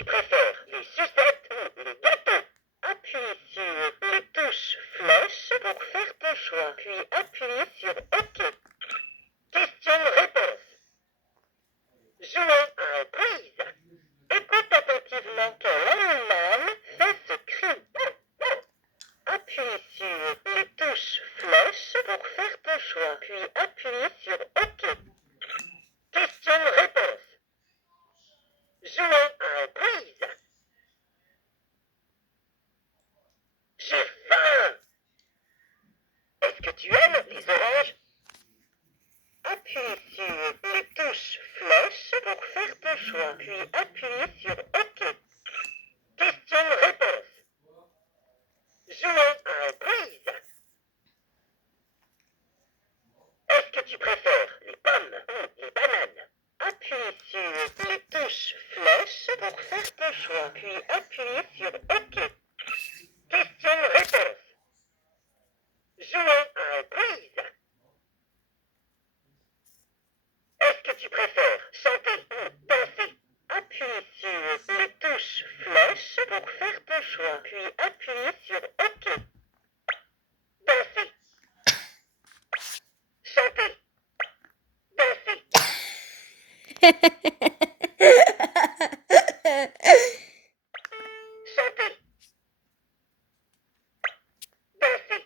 tu préfères, les sucettes ou les gâteaux? Appuie sur les touches flèches pour faire ton choix, puis appuie sur OK. Question-réponse. Jouez un quiz. Écoute attentivement quel animal fait ce cri. Appuie sur les touches flèches pour faire ton choix, puis appuie sur OK. Question-réponse. Jouez un quiz. J'ai faim. Est-ce que tu aimes les oranges? Appuie sur les touches flèches pour faire ton choix, puis appuie sur OK. Question-réponse. Jouez un quiz. Est-ce que tu préfères les pommes ou les bananes? Appuie sur les touches flèches pour faire ton choix, puis appuie sur OK. Question-réponse. Jouez un quiz. Est-ce que tu préfères chanter ou danser? Appuie sur les touches flèches pour faire ton choix, puis appuie sur OK. Danser. Chanter. Danser. Chanter. Danser.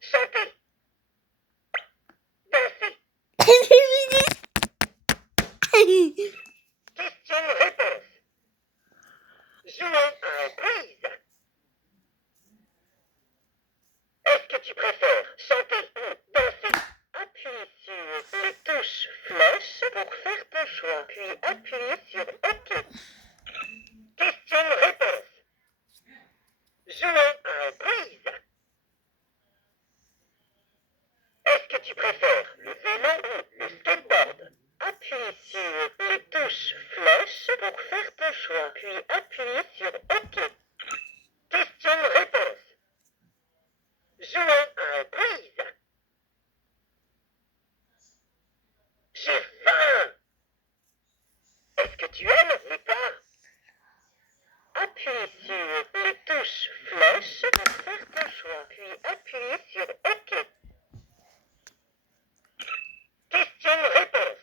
Chanter. Danser. Question-réponse. Jouez un quiz. Est-ce que tu préfères chanter ou danser? Appuie sur les touches flèches pour faire ton choix, puis appuie sur OK. Question-réponse. Jouez un quiz. Est-ce que tu préfères le vélo ou le skateboard? Appuie sur les touches flèches pour faire ton choix, puis appuie sur OK. Question-réponse. Jouez un quiz. J'ai faim. Est-ce que tu aimes les plats? Appuie sur les touches flèches pour faire ton choix, puis appuie sur OK. Question-réponse.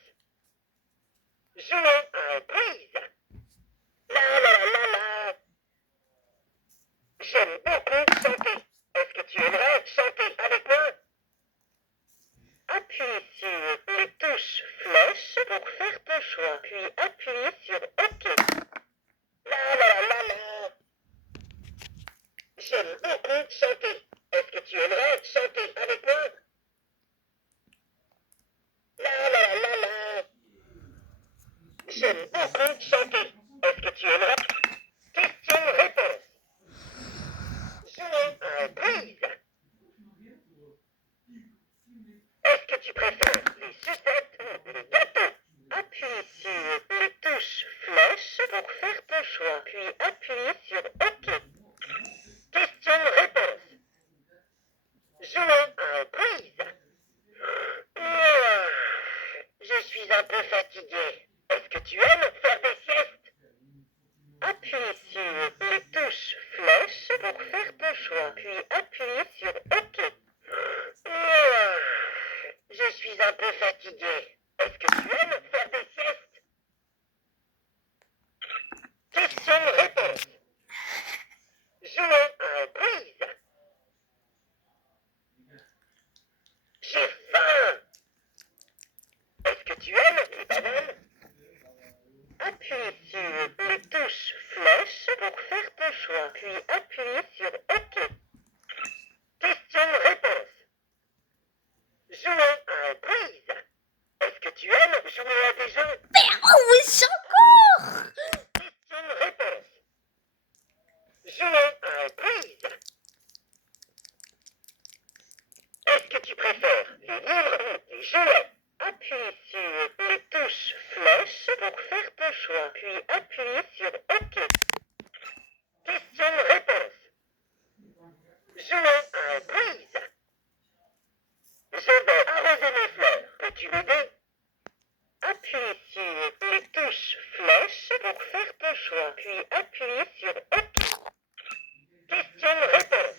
Jouez un quiz. La la la la. J'aime beaucoup chanter. Est-ce que tu aimerais chanter avec moi? Appuie sur les touches flèches pour faire ton choix, puis appuie sur OK. La la la la. J'aime beaucoup chanter. Est-ce que tu aimerais chanter avec moi? La la la la. J'aime beaucoup chanter. Est-ce que tu aimerais? Question-réponse. Jouez un quiz. Est-ce que tu préfères les sucettes ou les gâteaux? Appuie sur les touches flèches pour faire ton choix, puis appuie sur OK. Question-réponse. Jouez un quiz. Je suis un peu fatigué. Est-ce que tu aimes faire des siestes? Appuie sur les touches flèches pour faire ton choix, puis appuie sur OK. Je suis un peu fatigué. Est-ce que tu aimes faire des siestes? Question-réponse. Jouez un quiz. J'ai faim. Est-ce que tu aimes les bananes? Appuie sur les touches flèches pour faire ton choix, puis appuie sur OK. Question-réponse. Jouez un quiz. Est-ce que tu aimes jouer à des jeux? Oh, oui, encore! Question-réponse. Jouez un quiz. Est-ce que tu préfères les livres ou les jouets? Appuie sur les touches flèches pour faire ton choix, puis appuie sur OK. Question-réponse. Jouez un quiz. Je vais arroser mes fleurs. Peux-tu m'aider? Appuie sur les touches flèches pour faire ton choix, puis appuie sur OK. Question-réponse.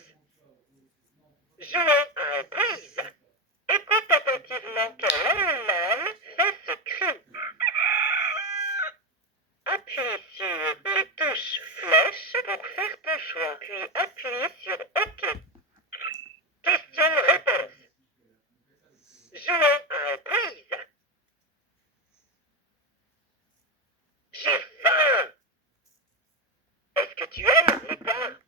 Jouer un quiz. Écoute attentivement quel animal fait ce cri. Appuie sur les touches flèches pour faire ton choix, puis appuie sur OK. Question-réponse. Jouer un quiz. J'ai faim. Est-ce que tu aimes les pains?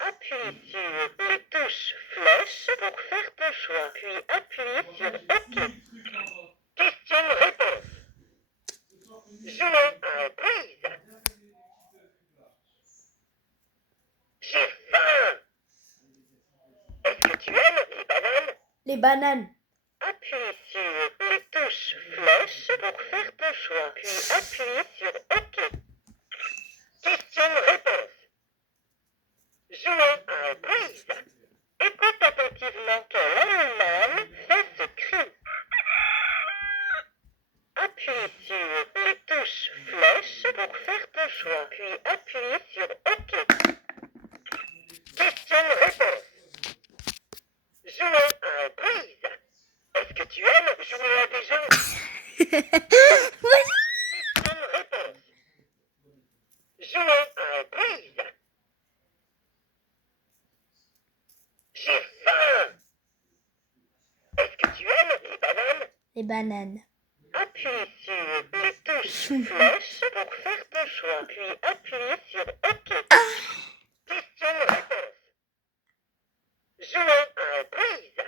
Appuie sur les touches flèches pour faire ton choix, puis appuie sur OK. Question-réponse. Jouer un quiz. J'ai faim. Est-ce que tu aimes les bananes? Les bananes. Appuie sur les touches flèches pour faire ton choix, puis appuie sur OK. Question-réponse. Jouer un quiz. Écoute attentivement quel animal fait ce cri. Appuie sur les touches flèches pour faire ton choix, puis appuie sur OK. Question-réponse. Jouer un quiz. Est-ce que tu aimes jouer à des jeux? Question-réponse. Jouer un quiz. J'ai faim. Est-ce que tu aimes les bananes? Les bananes. Appuie sur les touches flèches pour faire ton choix, puis appuie sur OK. Question-réponse. Jouer un quiz.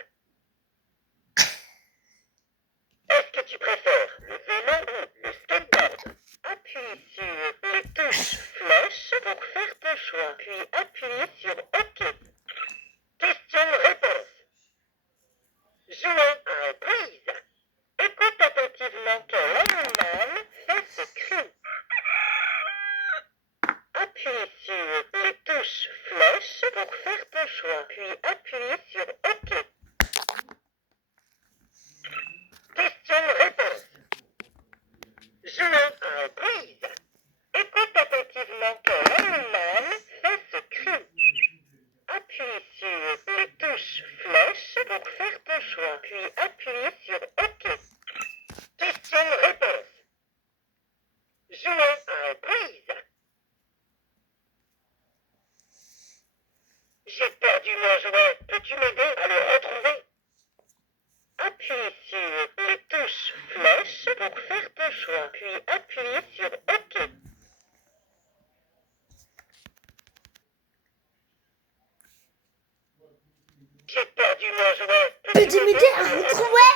Est-ce que tu préfères le vélo ou le skateboard? Appuie sur les touches flèches pour faire ton choix, puis appuie sur OK. Question-réponse. Jouer un quiz. Écoute attentivement quel animal fait ce cri. Appuie sur les touches flèches pour faire ton choix, puis appuie sur OK. Question-réponse. Jouer un quiz. Écoute attentivement quel animal fait ce cri. Appuie sur les touches flèches pour faire ton choix, puis appuie sur OK. Question-réponse. Jouer un quiz. J'ai perdu mon jouet. Peux-tu m'aider à le retrouver? Appuie sur les touches flèches pour faire ton choix, puis appuie sur OK. J'ai perdu mon jouet. Peux-tu m'aider à retrouver?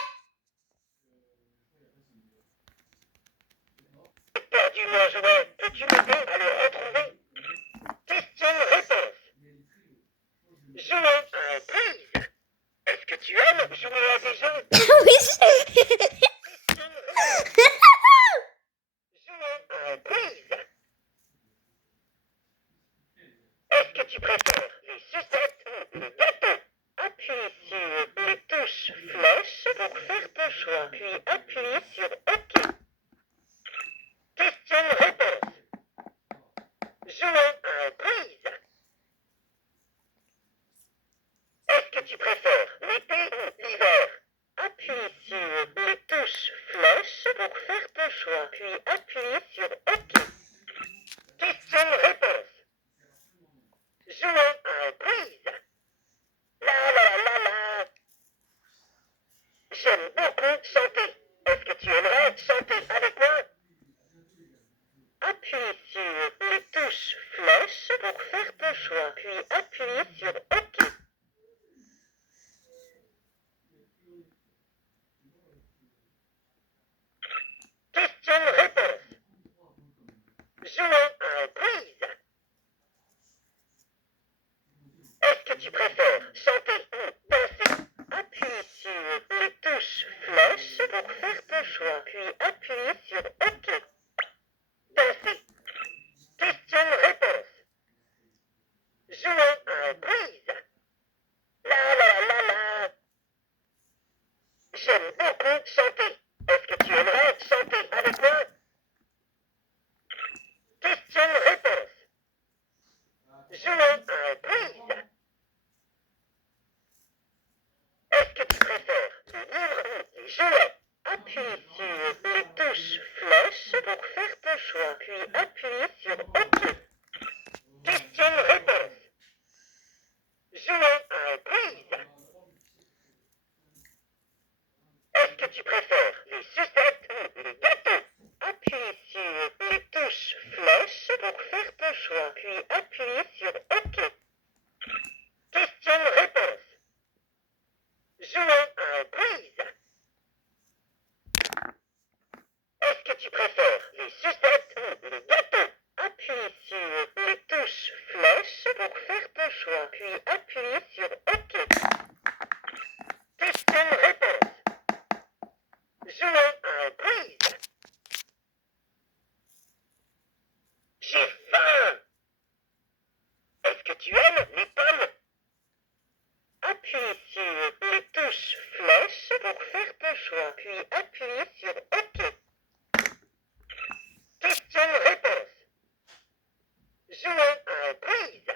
J'ai perdu mon jouet. Peux-tu m'aider à le retrouver? Question-réponse. Jouer un quiz. Est-ce que tu aimes jouer à des jeux? Oui. Jouer un quiz. Est-ce que tu préfères les sucettes ou les gâteaux? Appuie sur les touches flèches pour faire ton choix, puis appuie sur OK. Question-réponse. Jouer un quiz. Est-ce que tu préfères l'été ou l'hiver? Appuie sur les touches flèches pour faire ton choix, puis appuie sur OK. Question-réponse. Jouer un quiz. La la la la. J'aime beaucoup chanter. Est-ce que tu aimerais chanter avec moi? Appuie sur les touches flèches pour faire ton choix, puis appuie sur OK. Question-réponse. Jouer un quiz. Est-ce que tu préfères chanter ou danser? Appuie sur les touches flèches pour faire ton choix, puis appuie sur OK. Danser. Question-réponse. Jouer un quiz. La la la la. J'aime beaucoup chanter. Est-ce que tu aimerais chanter avec moi? tu préfères, les sucettes ou les gâteaux? Appuie sur les touches flèches pour faire ton choix, puis appuie sur OK. Question-réponse. Jouons à prise. Est-ce que tu préfères les sucettes ou les gâteaux? Appuie sur les touches flèches pour faire ton choix, puis appuie sur OK. Question-réponse. Jouons à prise. J'ai faim. Est-ce que tu aimes les pommes? Appuie sur les touches flèches pour faire ton choix, puis appuie sur OK. Question-réponse. Jouons à prise.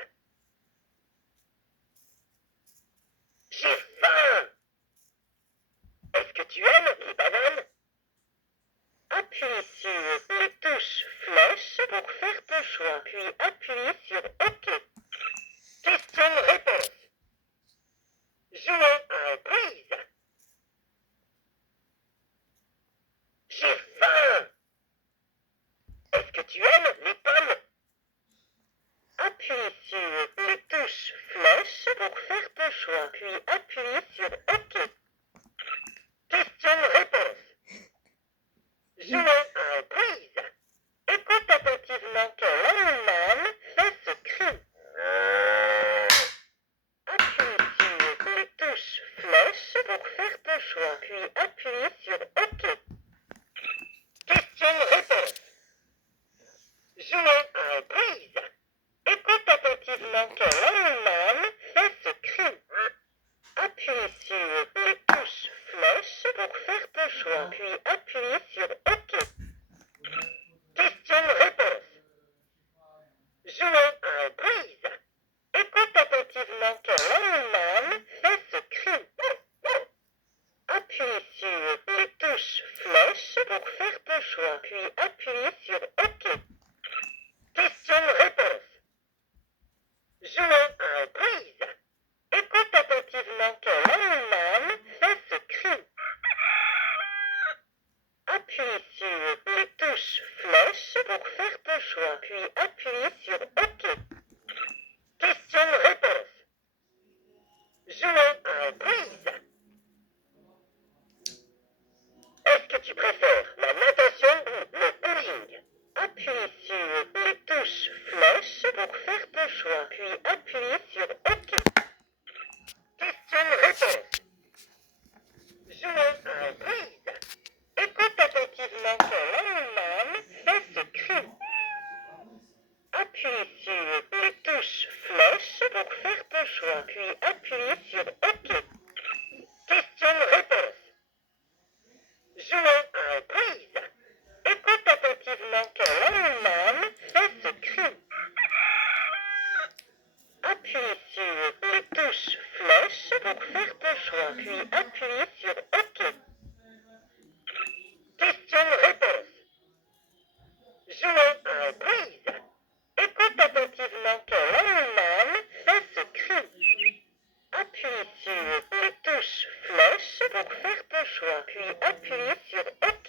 J'ai faim. Est-ce que tu aimes les bananes? Appuie sur les touches flèches pour faire ton choix, puis appuie sur OK. Question-réponse. Jouons à prise. J'ai faim. Est-ce que tu aimes les pommes? Appuie sur les touches flèches pour faire ton choix, puis appuie sur OK. Question-réponse. Jouons à prise. Écoute attentivement quel animal fait ce cri. Appuie sur les touches flèches pour faire ton choix, puis appuie sur OK. Question-réponse. Jouons à prise. Écoute attentivement quel animal fait ce cri. Appuie sur les touches flèches pour faire ton choix, puis appuie sur OK. Question-réponse. Jouons à prise. Écoute attentivement quel animal fait ce cri. Appuie sur les touches flèches pour faire ton choix, puis appuie sur OK. Question-réponse. Jouons à prise. Écoute attentivement quel animal fait ce cri. Appuie sur les touches flèches pour faire ton choix, puis appuie sur OK. Question-réponse. Jouons à prise. Est-ce que tu préfères la natation ou le bowling? Appuie sur les touches flèches pour faire ton choix, puis appuie sur OK. Question-réponse. Jouons à prise. Écoute attentivement quel animal fait ce cri. Appuie sur les touches flèches pour faire ton choix, puis appuie sur OK. Question-réponse. Jouons à prise. Écoute attentivement quel animal fait ce cri. Appuie sur les touches flèches pour faire ton choix, puis appuie sur OK. Question-réponse. Jouons à prise. Écoute attentivement quel animal fait ce cri. Appuie sur les touches flèches pour faire ton choix, puis appuie sur OK.